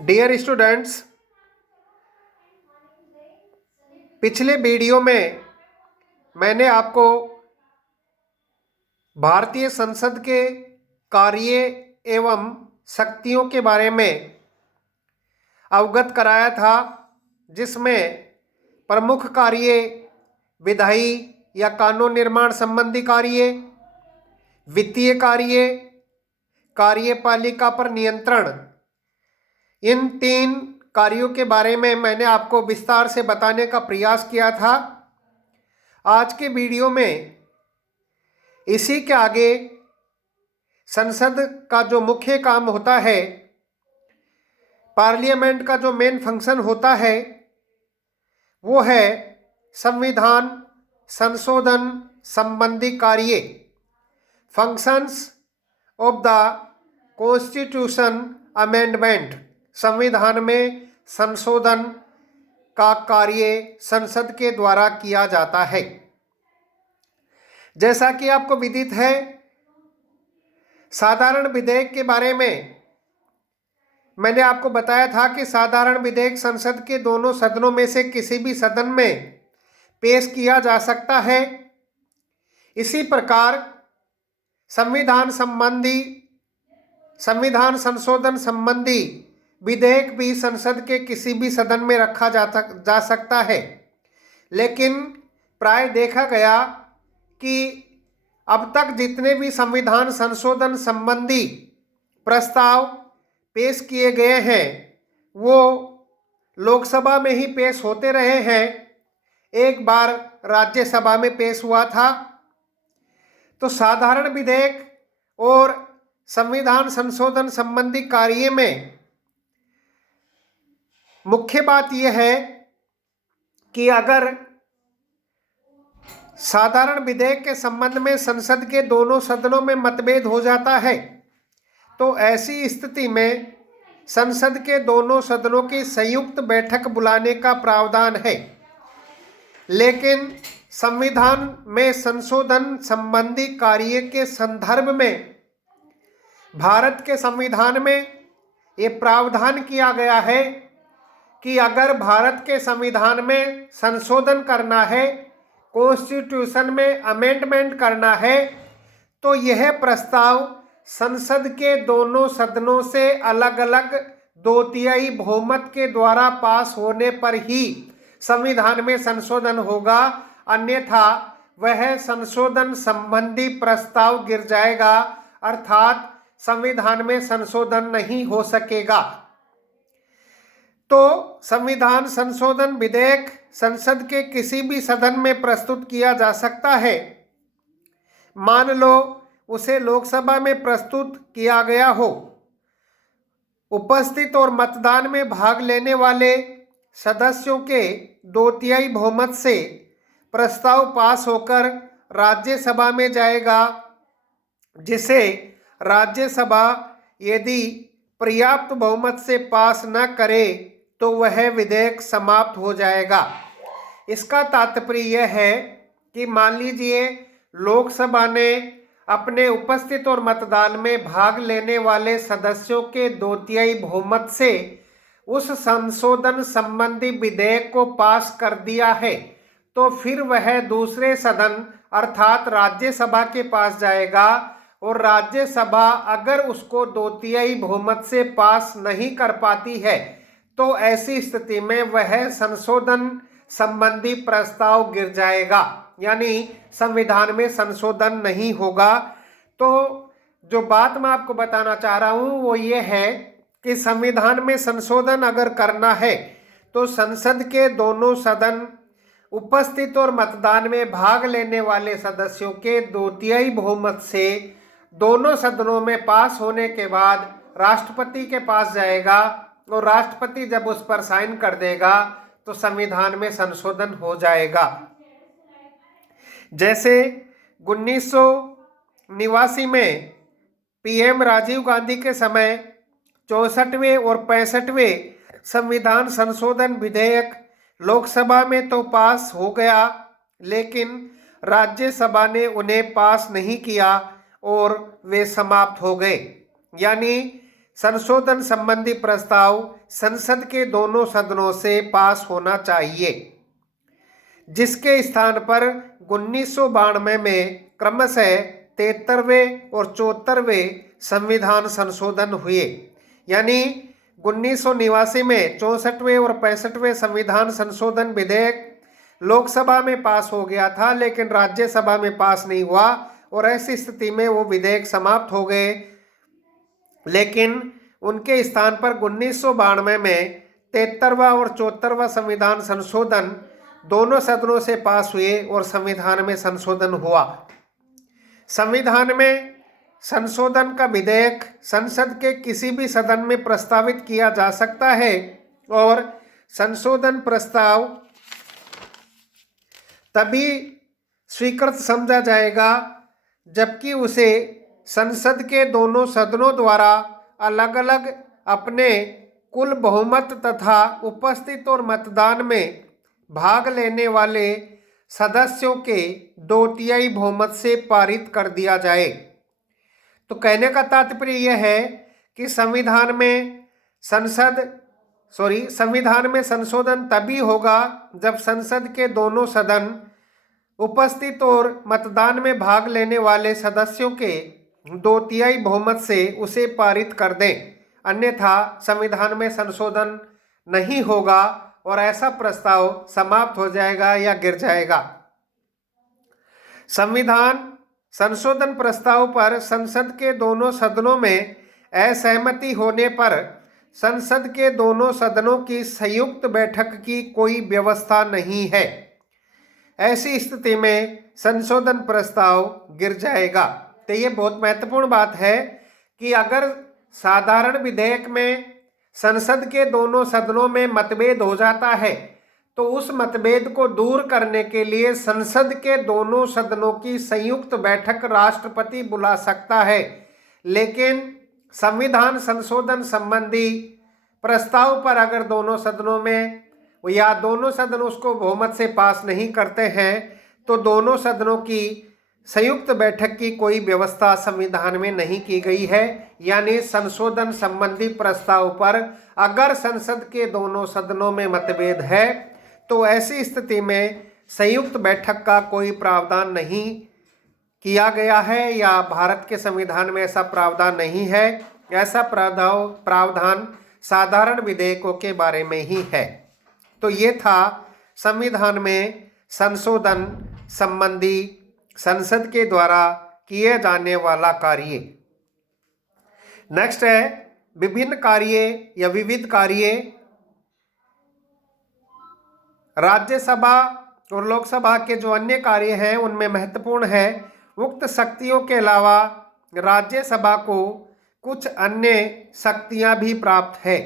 Dear students, पिछले video में मैंने आपको भारतीय संसद के कार्य एवं शक्तियों के बारे में अवगत कराया था, जिसमें प्रमुख कार्य विधायी या कानून निर्माण संबंधी कार्य, वित्तीय कार्य, कार्यपालिका पर नियंत्रण, इन 3 कार्यों के बारे में मैंने आपको विस्तार से बताने का प्रयास किया था। आज के वीडियो में इसी के आगे संसद का जो मुख्य काम होता है, पार्लियामेंट का जो मेन फंक्शन होता है, वो है संविधान संशोधन संबंधी कार्य, functions of the constitution amendment. संविधान में संशोधन का कार्य संसद के द्वारा किया जाता है। जैसा कि आपको विदित है, साधारण विधेयक के बारे में मैंने आपको बताया था कि साधारण विधेयक संसद के दोनों सदनों में से किसी भी सदन में पेश किया जा सकता है। इसी प्रकार संविधान संशोधन संबंधी विधेयक भी संसद के किसी भी सदन में रखा जा सकता है। लेकिन प्राय देखा गया कि अब तक जितने भी संविधान संशोधन संबंधी प्रस्ताव पेश किए गए हैं, वो लोकसभा में ही पेश होते रहे हैं। एक बार राज्यसभा में पेश हुआ था। तो साधारण विधेयक और संविधान संशोधन संबंधी कार्य में मुख्य बात यह है कि अगर साधारण विधेयक के संबंध में संसद के दोनों सदनों में मतभेद हो जाता है, तो ऐसी स्थिति में संसद के दोनों सदनों की संयुक्त बैठक बुलाने का प्रावधान है। लेकिन संविधान में संशोधन संबंधी कार्य के संदर्भ में भारत के संविधान में ये प्रावधान किया गया है कि अगर भारत के संविधान में संशोधन करना है, कॉन्स्टिट्यूशन में अमेंडमेंट करना है, तो यह प्रस्ताव संसद के दोनों सदनों से अलग अलग 2/3 बहुमत के द्वारा पास होने पर ही संविधान में संशोधन होगा। अन्यथा वह संशोधन संबंधी प्रस्ताव गिर जाएगा, अर्थात संविधान में संशोधन नहीं हो सकेगा। तो संविधान संशोधन विधेयक संसद के किसी भी सदन में प्रस्तुत किया जा सकता है। मान लो उसे लोकसभा में प्रस्तुत किया गया हो। उपस्थित और मतदान में भाग लेने वाले सदस्यों के 2/3 बहुमत से प्रस्ताव पास होकर राज्यसभा में जाएगा, जिसे राज्यसभा यदि पर्याप्त बहुमत से पास न करे तो वह विधेयक समाप्त हो जाएगा। इसका तात्पर्य यह है कि मान लीजिए लोकसभा ने अपने उपस्थित और मतदान में भाग लेने वाले सदस्यों के 2/3 बहुमत से उस संशोधन संबंधी विधेयक को पास कर दिया है, तो फिर वह दूसरे सदन अर्थात राज्यसभा के पास जाएगा और राज्यसभा अगर उसको 2/3 बहुमत से पास नहीं कर पाती है, तो ऐसी स्थिति में वह संशोधन संबंधी प्रस्ताव गिर जाएगा, यानी संविधान में संशोधन नहीं होगा। तो जो बात मैं आपको बताना चाह रहा हूँ वो ये है कि संविधान में संशोधन अगर करना है तो संसद के दोनों सदन उपस्थित और मतदान में भाग लेने वाले सदस्यों के 2/3 बहुमत से दोनों सदनों में पास होने के बाद राष्ट्रपति के पास जाएगा और राष्ट्रपति जब उस पर साइन कर देगा तो संविधान में संशोधन हो जाएगा। जैसे 1989 में पीएम राजीव गांधी के समय 64वें और 65वें संविधान संशोधन विधेयक लोकसभा में तो पास हो गया, लेकिन राज्यसभा ने उन्हें पास नहीं किया और वे समाप्त हो गए। यानी संशोधन संबंधी प्रस्ताव संसद के दोनों सदनों से पास होना चाहिए, जिसके स्थान पर 1992 में क्रमशः 73वें और 74वें संविधान संशोधन हुए। यानी 1989 में 64वें और 65वें संविधान संशोधन विधेयक लोकसभा में पास हो गया था, लेकिन राज्यसभा में पास नहीं हुआ और ऐसी स्थिति में वो विधेयक समाप्त हो गए। लेकिन उनके स्थान पर 1992 में 73वां और 74वां संविधान संशोधन दोनों सदनों से पास हुए और संविधान में संशोधन हुआ। संविधान में संशोधन का विधेयक संसद के किसी भी सदन में प्रस्तावित किया जा सकता है और संशोधन प्रस्ताव तभी स्वीकृत समझा जाएगा जबकि उसे संसद के दोनों सदनों द्वारा अलग अलग अपने कुल बहुमत तथा उपस्थित और मतदान में भाग लेने वाले सदस्यों के 2/3 बहुमत से पारित कर दिया जाए। तो कहने का तात्पर्य यह है कि संविधान में संशोधन तभी होगा जब संसद के दोनों सदन उपस्थित और मतदान में भाग लेने वाले सदस्यों के 2/3 बहुमत से उसे पारित कर दें, अन्यथा संविधान में संशोधन नहीं होगा और ऐसा प्रस्ताव समाप्त हो जाएगा या गिर जाएगा। संविधान संशोधन प्रस्ताव पर संसद के दोनों सदनों में असहमति होने पर संसद के दोनों सदनों की संयुक्त बैठक की कोई व्यवस्था नहीं है। ऐसी स्थिति में संशोधन प्रस्ताव गिर जाएगा। तो ये बहुत महत्वपूर्ण बात है कि अगर साधारण विधेयक में संसद के दोनों सदनों में मतभेद हो जाता है तो उस मतभेद को दूर करने के लिए संसद के दोनों सदनों की संयुक्त बैठक राष्ट्रपति बुला सकता है। लेकिन संविधान संशोधन संबंधी प्रस्ताव पर अगर दोनों सदनों में या दोनों सदन उसको बहुमत से पास नहीं करते हैं तो दोनों सदनों की संयुक्त बैठक की कोई व्यवस्था संविधान में नहीं की गई है। यानी संशोधन संबंधी प्रस्ताव पर अगर संसद के दोनों सदनों में मतभेद है तो ऐसी स्थिति में संयुक्त बैठक का कोई प्रावधान नहीं किया गया है या भारत के संविधान में ऐसा प्रावधान नहीं है। ऐसा प्रावधान साधारण विधेयकों के बारे में ही है। तो ये था संविधान में संशोधन संबंधी संसद के द्वारा किए जाने वाला कार्य। नेक्स्ट है विभिन्न कार्य या विविध कार्य। राज्यसभा और लोकसभा के जो अन्य कार्य हैं उनमें महत्वपूर्ण है उक्त शक्तियों के अलावा राज्यसभा को कुछ अन्य शक्तियां भी प्राप्त है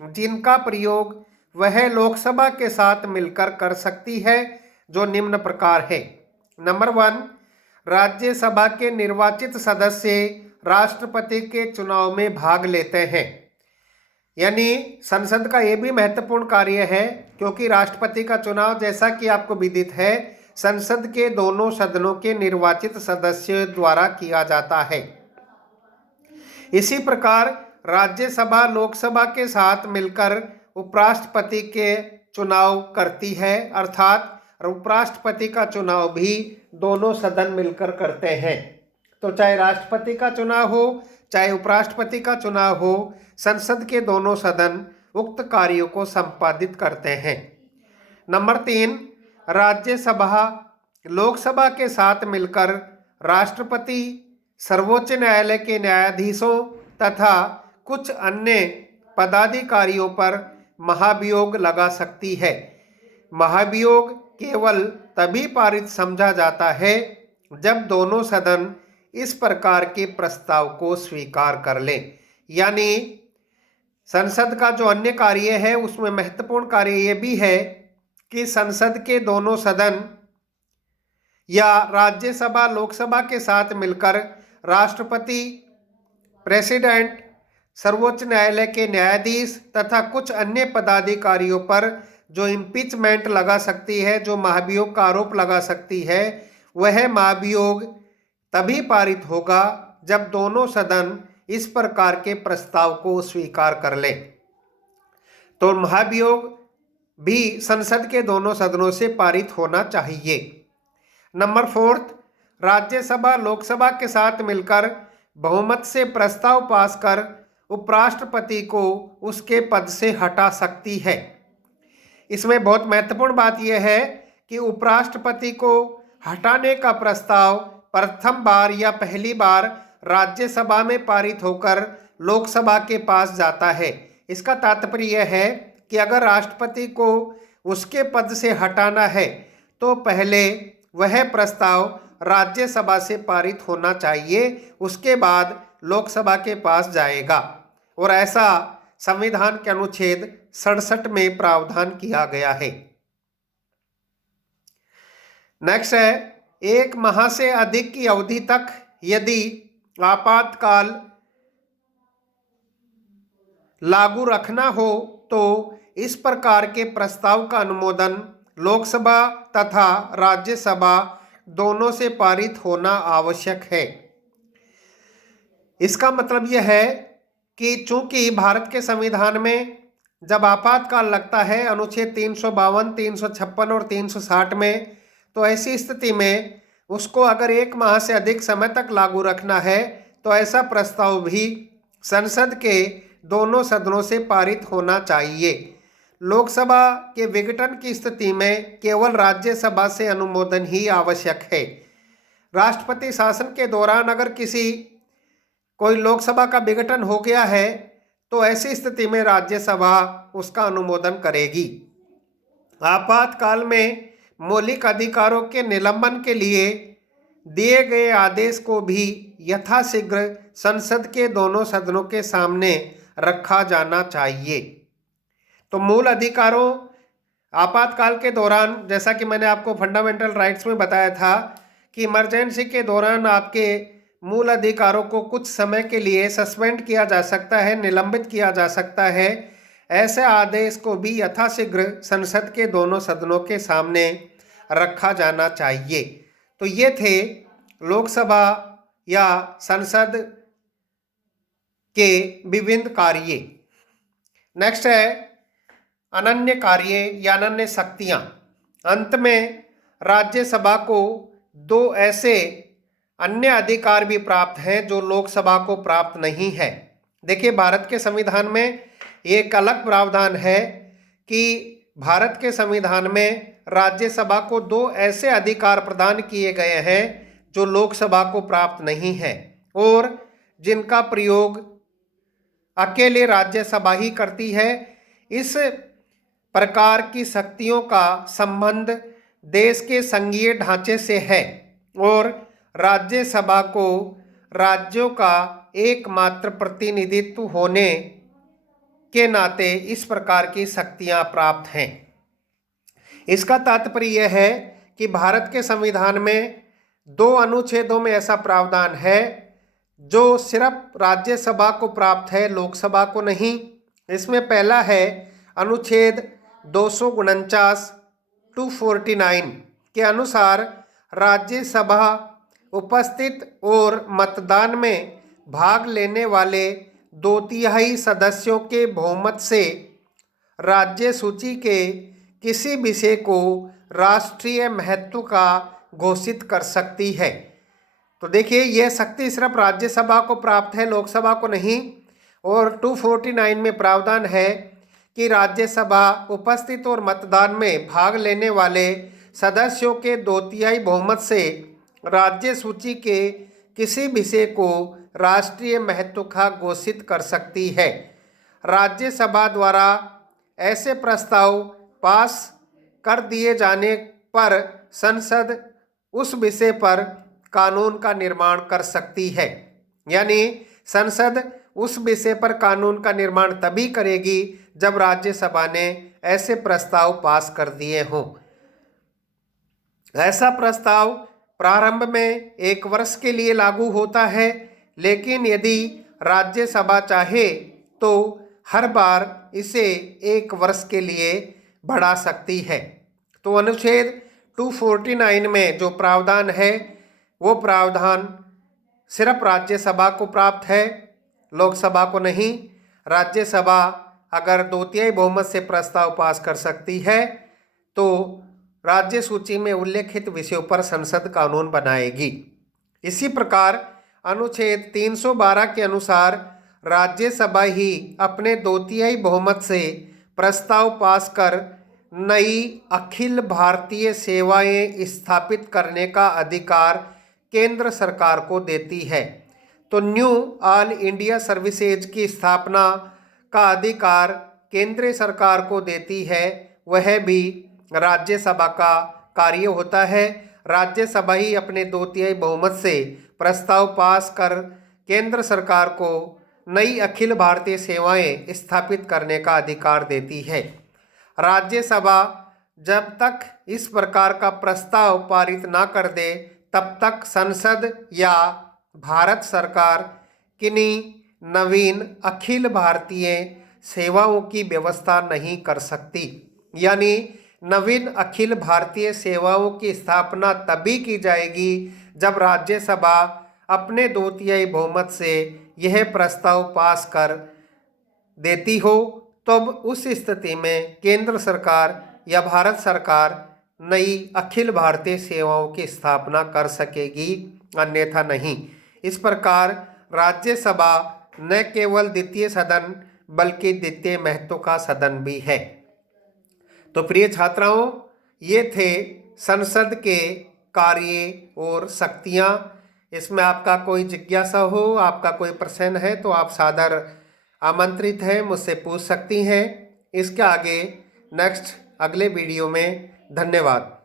जिनका प्रयोग वह लोकसभा के साथ मिलकर कर सकती है, जो निम्न प्रकार है। नंबर 1, राज्यसभा के निर्वाचित सदस्य राष्ट्रपति के चुनाव में भाग लेते हैं। यानी संसद का ये भी महत्वपूर्ण कार्य है क्योंकि राष्ट्रपति का चुनाव जैसा कि आपको विदित है संसद के दोनों सदनों के निर्वाचित सदस्यों द्वारा किया जाता है। इसी प्रकार राज्यसभा लोकसभा के साथ मिलकर उपराष्ट्रपति के चुनाव करती है, अर्थात उपराष्ट्रपति का चुनाव भी दोनों सदन मिलकर करते हैं। तो चाहे राष्ट्रपति का चुनाव हो चाहे उपराष्ट्रपति का चुनाव हो, संसद के दोनों सदन उक्त कार्यों को संपादित करते हैं। नंबर 3, राज्यसभा लोकसभा के साथ मिलकर राष्ट्रपति, सर्वोच्च न्यायालय के न्यायाधीशों तथा कुछ अन्य पदाधिकारियों पर महाभियोग लगा सकती है। महाभियोग केवल तभी पारित समझा जाता है जब दोनों सदन इस प्रकार के प्रस्ताव को स्वीकार कर लें। यानी संसद का जो अन्य कार्य है उसमें महत्वपूर्ण कार्य ये भी है कि संसद के दोनों सदन या राज्यसभा लोकसभा के साथ मिलकर राष्ट्रपति, प्रेसिडेंट, सर्वोच्च न्यायालय के न्यायाधीश तथा कुछ अन्य पदाधिकारियों पर जो इम्पीचमेंट लगा सकती है, जो महाभियोग का आरोप लगा सकती है, वह महाभियोग तभी पारित होगा जब दोनों सदन इस प्रकार के प्रस्ताव को स्वीकार कर ले। तो महाभियोग भी संसद के दोनों सदनों से पारित होना चाहिए। नंबर 4, राज्यसभा लोकसभा के साथ मिलकर बहुमत से प्रस्ताव पास कर उपराष्ट्रपति को उसके पद से हटा सकती है। इसमें बहुत महत्वपूर्ण बात यह है कि उपराष्ट्रपति को हटाने का प्रस्ताव प्रथम बार या पहली बार राज्यसभा में पारित होकर लोकसभा के पास जाता है। इसका तात्पर्य यह है कि अगर राष्ट्रपति को उसके पद से हटाना है तो पहले वह प्रस्ताव राज्यसभा से पारित होना चाहिए, उसके बाद लोकसभा के पास जाएगा। और ऐसा संविधान के अनुच्छेद 67 में प्रावधान किया गया है। नेक्स्ट है, 1 माह से अधिक की अवधि तक यदि आपातकाल लागू रखना हो तो इस प्रकार के प्रस्ताव का अनुमोदन लोकसभा तथा राज्यसभा दोनों से पारित होना आवश्यक है। इसका मतलब यह है कि चूंकि भारत के संविधान में जब आपातकाल लगता है अनुच्छेद 352, 356 और 360 में, तो ऐसी स्थिति में उसको अगर 1 माह से अधिक समय तक लागू रखना है तो ऐसा प्रस्ताव भी संसद के दोनों सदनों से पारित होना चाहिए। लोकसभा के विघटन की स्थिति में केवल राज्यसभा से अनुमोदन ही आवश्यक है। राष्ट्रपति शासन के दौरान अगर कोई लोकसभा का विघटन हो गया है तो ऐसी स्थिति में राज्यसभा उसका अनुमोदन करेगी। आपातकाल में मौलिक अधिकारों के निलंबन के लिए दिए गए आदेश को भी यथाशीघ्र संसद के दोनों सदनों के सामने रखा जाना चाहिए। तो मूल अधिकारों आपातकाल के दौरान, जैसा कि मैंने आपको फंडामेंटल राइट्स में बताया था कि इमरजेंसी के दौरान आपके मूल अधिकारों को कुछ समय के लिए सस्पेंड किया जा सकता है, निलंबित किया जा सकता है। ऐसे आदेश को भी यथाशीघ्र संसद के दोनों सदनों के सामने रखा जाना चाहिए। तो ये थे लोकसभा या संसद के विभिन्न कार्य। नेक्स्ट है अनन्य कार्य या अनन्य शक्तियां। अंत में राज्यसभा को 2 ऐसे अन्य अधिकार भी प्राप्त हैं जो लोकसभा को प्राप्त नहीं है। देखिए, भारत के संविधान में एक अलग प्रावधान है कि भारत के संविधान में राज्यसभा को 2 ऐसे अधिकार प्रदान किए गए हैं जो लोकसभा को प्राप्त नहीं है और जिनका प्रयोग अकेले राज्यसभा ही करती है। इस प्रकार की शक्तियों का संबंध देश के संघीय ढांचे से है और राज्यसभा को राज्यों का एकमात्र प्रतिनिधित्व होने के नाते इस प्रकार की शक्तियां प्राप्त हैं। इसका तात्पर्य यह है कि भारत के संविधान में 2 अनुच्छेदों में ऐसा प्रावधान है जो सिर्फ राज्यसभा को प्राप्त है, लोकसभा को नहीं। इसमें पहला है अनुच्छेद 249 249 के अनुसार राज्यसभा उपस्थित और मतदान में भाग लेने वाले 2/3 सदस्यों के बहुमत से राज्य सूची के किसी विषय को राष्ट्रीय महत्व का घोषित कर सकती है। तो देखिए, यह शक्ति सिर्फ राज्यसभा को प्राप्त है, लोकसभा को नहीं। और 249 में प्रावधान है कि राज्यसभा उपस्थित और मतदान में भाग लेने वाले सदस्यों के 2/3 बहुमत से राज्य सूची के किसी विषय को राष्ट्रीय महत्व का घोषित कर सकती है। राज्यसभा द्वारा ऐसे प्रस्ताव पास कर दिए जाने पर संसद उस विषय पर कानून का निर्माण कर सकती है। यानी संसद उस विषय पर कानून का निर्माण तभी करेगी जब राज्यसभा ने ऐसे प्रस्ताव पास कर दिए हों। ऐसा प्रस्ताव प्रारंभ में 1 वर्ष के लिए लागू होता है, लेकिन यदि राज्यसभा चाहे तो हर बार इसे 1 वर्ष के लिए बढ़ा सकती है। तो अनुच्छेद 249 में जो प्रावधान है वो प्रावधान सिर्फ राज्यसभा को प्राप्त है लोकसभा को नहीं। राज्यसभा अगर 2/3 बहुमत से प्रस्ताव पास कर सकती है तो राज्य सूची में उल्लेखित विषयों पर संसद कानून बनाएगी। इसी प्रकार अनुच्छेद 312 के अनुसार राज्यसभा ही अपने 2/3 बहुमत से प्रस्ताव पास कर नई अखिल भारतीय सेवाएं स्थापित करने का अधिकार केंद्र सरकार को देती है। तो न्यू ऑल इंडिया सर्विसेज की स्थापना का अधिकार केंद्र सरकार को देती है, वह भी राज्यसभा का कार्य होता है। राज्यसभा ही अपने 2/3 बहुमत से प्रस्ताव पास कर केंद्र सरकार को नई अखिल भारतीय सेवाएं स्थापित करने का अधिकार देती है। राज्यसभा जब तक इस प्रकार का प्रस्ताव पारित ना कर दे तब तक संसद या भारत सरकार किन्हीं नवीन अखिल भारतीय सेवाओं की व्यवस्था नहीं कर सकती। यानी नवीन अखिल भारतीय सेवाओं की स्थापना तभी की जाएगी जब राज्यसभा अपने 2/3 बहुमत से यह प्रस्ताव पास कर देती हो। तब उस स्थिति में केंद्र सरकार या भारत सरकार नई अखिल भारतीय सेवाओं की स्थापना कर सकेगी, अन्यथा नहीं। इस प्रकार राज्यसभा न केवल द्वितीय सदन बल्कि द्वितीय महत्व का सदन भी है। तो प्रिय छात्राओं, ये थे संसद के कार्य और शक्तियाँ। इसमें आपका कोई जिज्ञासा हो, आपका कोई प्रश्न है तो आप सादर आमंत्रित हैं, मुझसे पूछ सकती हैं। इसके आगे नेक्स्ट अगले वीडियो में। धन्यवाद।